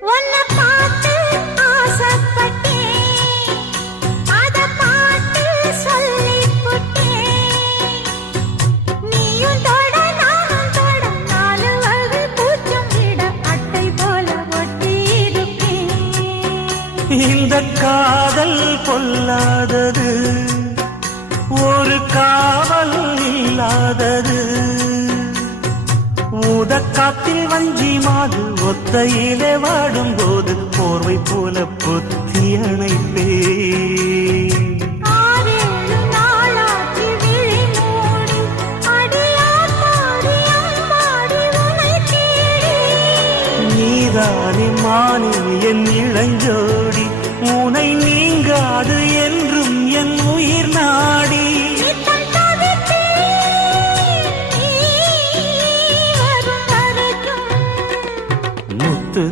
உன்னை பார்த்து ஆசைப்பட்டேன், அத பாட்டு சொல்லிப் புட்டேன். நீயும் தொட நானும் தொட, நாலு வகை பூச்சும் விட அட்டை போல ஒட்டியிருப்பேன். இந்த காதல் பொல்லாதது, ஒரு காவல் இல்லாதது. ஊதக்காத்தில் வஞ்சி மாது ஒத்தையிலே வாடும் போது போர்வை போல பொத்தி அணைப்பே. ஆறேழு நாளாகி விழி மூடி, அடியாத்தாடி அம்மாடி உனை தேடி. நீதானே மானே என் இளஞ்சோடி, உனை நீங்காது என்றும் என் உயிர் நாடி.